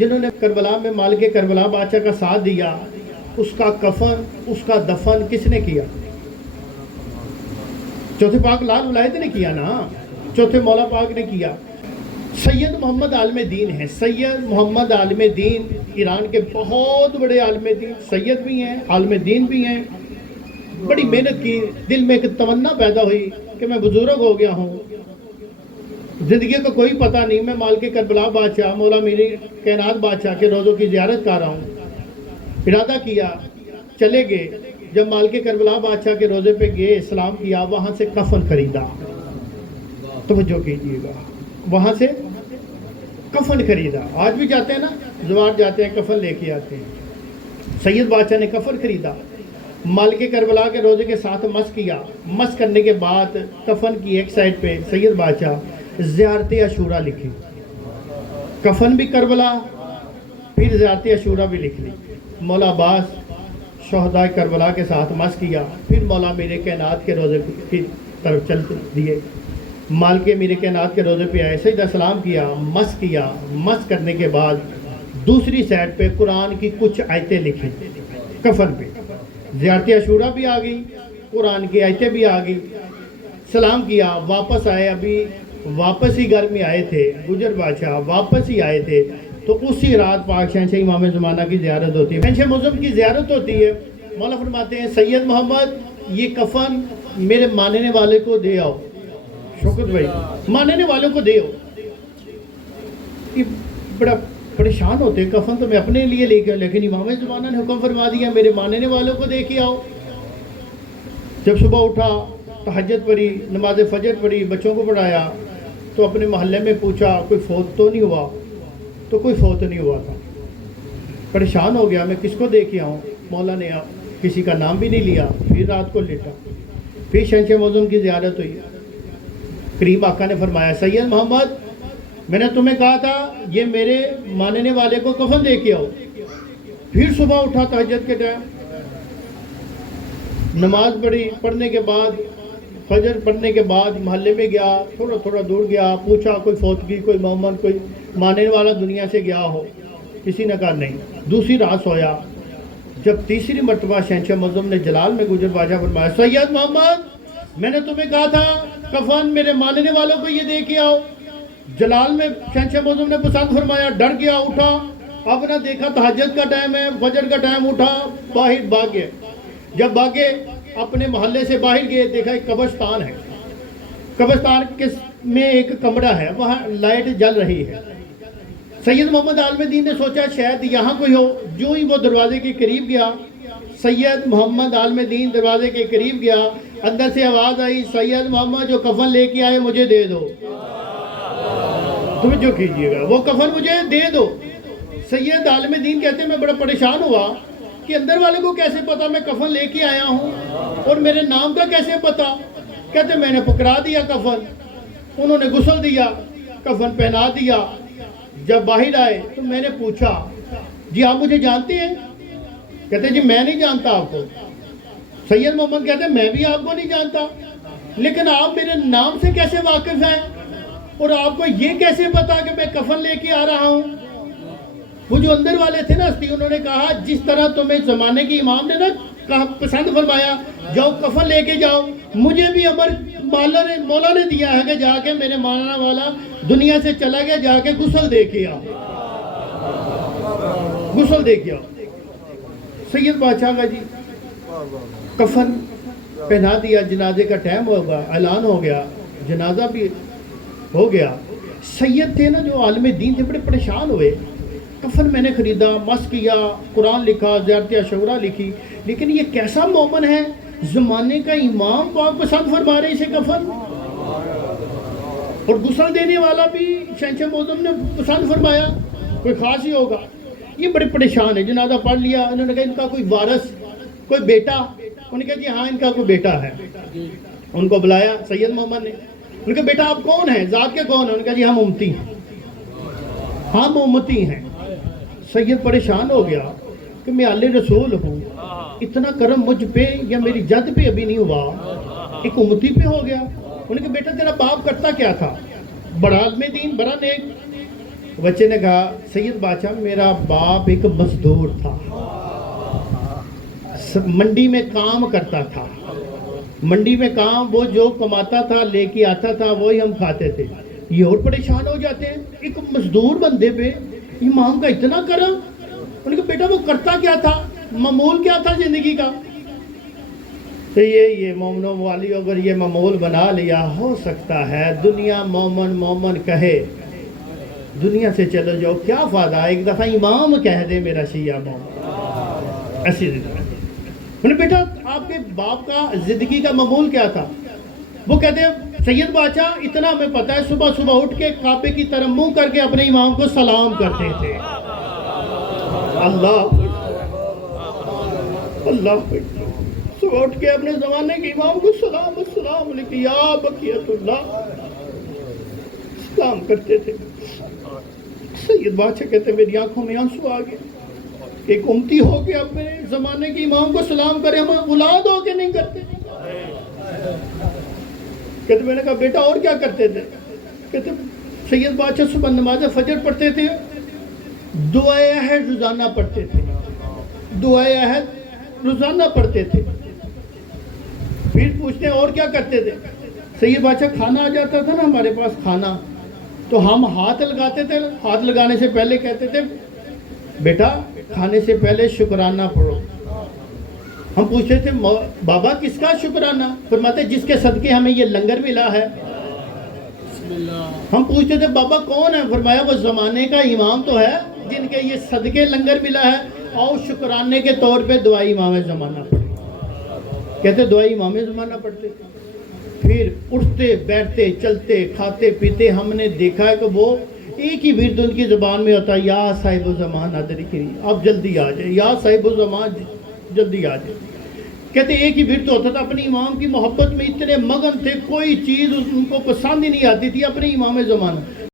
جنہوں نے کربلا میں مالک کربلا بادشاہ کا ساتھ دیا، اس کا کفن، اس کا دفن کس نے کیا؟ چوتھے پاک لال ولایت نے کیا نا، چوتھے مولا پاک نے کیا۔ سید محمد عالم دین ہے، سید محمد عالم دین ایران کے بہت بڑے عالم دین، سید بھی ہیں، عالم دین بھی ہیں۔ بڑی محنت کی، دل میں ایک تمنا پیدا ہوئی کہ میں بزرگ ہو گیا ہوں، زندگی کا کوئی پتہ نہیں، میں مالک کربلا بادشاہ مولا میری کائنات بادشاہ کے روزوں کی زیارت کر رہا ہوں۔ ارادہ کیا، چلے گئے۔ جب مالک کربلا بادشاہ کے روزے پہ گئے، اسلام کیا، وہاں سے کفن خریدا۔ توجہ کیجیے گا، وہاں سے کفن خریدا۔ آج بھی جاتے ہیں نا، زوار جاتے ہیں، کفن لے کے آتے ہیں۔ سید بادشاہ نے کفن خریدا، مالک کربلا کے روزے کے ساتھ مس کیا۔ مس کرنے کے بعد کفن کی ایک سائڈ پہ سید بادشاہ زیارت عاشورہ لکھی، کفن بھی کربلا، پھر زیارت عاشورہ بھی لکھ لی۔ مولا عباس شہداء کربلا کے ساتھ مس کیا، پھر مولا میرے کائنات کے روزے کی طرف چل دیے۔ مالک میرے کائنات کے روزے پہ آئے، سجدہ سلام کیا، مس کیا۔ مس کرنے کے بعد دوسری سائڈ پہ قرآن کی کچھ آیتیں لکھی کفن پہ۔ زیارت عاشورہ بھی آ گئی، قرآن کی آیتیں بھی آ گئی۔ سلام کیا، واپس آئے، ابھی واپس ہی گھر میں آئے تھے، گجر بادشاہ واپس ہی آئے تھے، تو اسی رات پاک شہنشاہ امام زمانہ کی زیارت ہوتی ہے، شہنشاہ معظم کی زیارت ہوتی ہے۔ مولا فرماتے ہیں سید محمد یہ کفن میرے ماننے والے کو دے آؤ۔ شوکت بھائی، ماننے والوں کو دے آؤ۔ یہ بڑا پریشان ہوتے ہیں، کفن تو میں اپنے لیے لے کے، لیکن امام زمانہ نے حکم فرما دیا میرے ماننے والوں کو دے کے آؤ۔ جب صبح اٹھا، تہجد پڑھی، نماز فجر پڑھی، بچوں کو پڑھایا، تو اپنے محلے میں پوچھا کوئی فوت تو نہیں ہوا؟ تو کوئی فوت نہیں ہوا تھا۔ پریشان ہو گیا، میں کس کو دے کے آؤں؟ مولا نے کسی کا نام بھی نہیں لیا، پھر رات کو لیٹا۔ پھر شہنشاہ معظم کی زیارت ہوئی، کریم آقا نے فرمایا سید محمد میں نے تمہیں کہا تھا یہ میرے ماننے والے کو کفن دے کے آؤ۔ پھر صبح اٹھا تہجد کے ٹائم، نماز پڑھی، پڑھنے کے بعد فجر پڑھنے کے بعد محلے میں گیا، تھوڑا تھوڑا دور گیا، پوچھا کوئی فوتگی، کوئی محمد، کوئی ماننے والا دنیا سے گیا ہو؟ کسی نے کہا نہیں۔ دوسری رات سویا، جب تیسری مرتبہ شہنشاہ معظم نے جلال میں گجر بادشاہ فرمایا سید محمد میں نے تمہیں کہا تھا کفن میرے ماننے والوں کو یہ دے کے آؤ۔ جلال میں شہنشاہ معظم نے پسند فرمایا، ڈر گیا، اٹھا، اب نہ دیکھا تہجد کا ٹائم ہے، فجر کا ٹائم، اٹھا، باہر بھاگ گئے۔ جب بھاگے اپنے محلے سے باہر گئے، دیکھا ایک قبرستان ہے، قبرستان میں ایک کمرہ ہے، وہاں لائٹ جل رہی ہے۔ سید محمد عالم دین نے سوچا شاید یہاں کوئی ہو، جو ہی وہ دروازے کے قریب گیا، سید محمد عالم دین دروازے کے قریب گیا، اندر سے آواز آئی سید محمد جو کفن لے کے آئے مجھے دے دو۔ تم جو کیجئے گا، وہ کفن مجھے دے دو۔ سید عالم دین کہتے ہیں میں بڑا پریشان ہوا کہ اندر والے کو کیسے پتا میں کفن لے کے آیا ہوں، اور میرے نام کا کیسے پتا؟ کہتے میں نے پکڑا دیا کفن، انہوں نے غسل دیا، کفن پہنا دیا۔ جب باہر آئے تو میں نے پوچھا جی آپ مجھے جانتے ہیں؟ کہتے جی میں نہیں جانتا آپ کو۔ سید محمد کہتے ہیں میں بھی آپ کو نہیں جانتا، لیکن آپ میرے نام سے کیسے واقف ہیں اور آپ کو یہ کیسے پتا کہ میں کفن لے کے آ رہا ہوں؟ وہ جو اندر والے تھے نا ہستی، انہوں نے کہا جس طرح تمہیں زمانے کی امام نے نا کہا پسند فرمایا جاؤ کفن لے کے جاؤ، مجھے بھی امر مولا نے دیا ہے کہ جا کے میرے ماننے والا دنیا سے چلا گیا، جا کے غسل دے کے آ، غسل دے کے آ۔ سید بادشاہ کا جی کفن پہنا دیا، جنازے کا ٹائم ہوگا، اعلان ہو گیا، جنازہ بھی ہو گیا۔ سید تھے نا جو عالم دین تھے، بڑے پریشان ہوئے، کفن میں نے خریدا، مس کیا، قرآن لکھا، زیارت عاشورہ لکھی، لیکن یہ کیسا مومن ہے، زمانے کا امام پاک پسند فرما رہے اسے کفن، اور غسل دینے والا بھی شہنشاہ معظم نے پسند فرمایا، کوئی خاص ہی ہوگا۔ یہ بڑے پریشان ہے، جنازہ پڑھ لیا، انہوں نے کہا ان کا کوئی وارث، کوئی بیٹا؟ انہوں نے کہا جی ہاں ان کا کوئی بیٹا ہے۔ ان کو بلایا سید محمد نے، انہوں نے کہا بیٹا آپ کون ہیں، ذات کے کون ہیں؟ انہوں نے کہا جی ہم امتی ہیں، ہم امتی ہیں۔ سید پریشان ہو گیا کہ میں آل رسول ہوں، اتنا کرم مجھ پہ یا میری جد پہ ابھی نہیں ہوا، ایک امتی پہ ہو گیا۔ انہوں نے کہا بیٹا تیرا باپ کرتا کیا تھا؟ بڑا عالم دین، بڑا نیک۔ بچے نے کہا سید بادشاہ میرا باپ ایک مزدور تھا، منڈی میں کام کرتا تھا، منڈی میں کام وہ جو کماتا تھا لے کے آتا تھا وہی ہم کھاتے تھے۔ یہ اور پریشان ہو جاتے ہیں، ایک مزدور بندے پہ امام کا اتنا کرم۔ انہوں نے کہا بیٹا وہ کرتا کیا تھا، معمول کیا تھا زندگی کا؟ تو یہ مومنوں والی اگر یہ معمول بنا لیا، ہو سکتا ہے دنیا مومن مومن کہے، دنیا سے چلو جاؤ کیا فائدہ، ایک دفعہ امام کہہ دے میرا شیعہ مومن۔ ایسی زندگی بیٹا آپ کے باپ کا زندگی کا معمول کیا تھا؟ وہ کہتے ہیں سید بادشاہ اتنا ہمیں پتا ہے، صبح صبح اٹھ کے کعبے کی طرف منہ کر کے اپنے امام کو سلام کرتے تھے۔ اللہ اللہ صبح اٹھ کے اپنے زمانے کے امام کو سلام السلام علیکم یا بقیت اللہ سلام کرتے تھے۔ سید بادشاہ کہتے ہیں میری آنکھوں میں آنسو آ گئے، ایک امتی ہو کے اپنے زمانے کے امام کو سلام کرے، ہم اولاد ہو کے نہیں کرتے۔ کہتے میں نے کہا بیٹا اور کیا کرتے تھے؟ کہتے سید بادشاہ صبح نماز فجر پڑھتے تھے، دعائے عہد روزانہ پڑھتے تھے، دعائے عہد روزانہ پڑھتے تھے۔ پھر پوچھتے ہیں اور کیا کرتے تھے؟ سید بادشاہ کھانا آ جاتا تھا نا ہمارے پاس کھانا، تو ہم ہاتھ لگاتے تھے، ہاتھ لگانے سے پہلے کہتے تھے بیٹا کھانے سے پہلے شکرانہ پڑھو۔ ہم پوچھتے تھے بابا کس کا شکرانہ؟ فرماتے جس کے صدقے ہمیں یہ لنگر ملا ہے۔ ہم پوچھتے تھے بابا کون ہے؟ فرمایا وہ زمانے کا امام تو ہے جن کے یہ صدقے لنگر ملا ہے، اور شکرانے کے طور پہ دعائی امام زمانہ پڑھے۔ کہتے دعائی امام زمانہ پڑھتے تھے۔ پھر اٹھتے بیٹھتے چلتے کھاتے پیتے ہم نے دیکھا ہے کہ وہ ایک ہی ورد ان کی زبان میں ہوتا ہے، یا صاحب الزمان ادرکنی، اب جلدی آ جائے، یا صاحب الزمان جلدی آ جائے۔ کہتے ایک ہی ورد ہوتا تھا، اپنی امام کی محبت میں اتنے مگن تھے، کوئی چیز ان کو پسند ہی نہیں آتی تھی اپنے امام زمانہ۔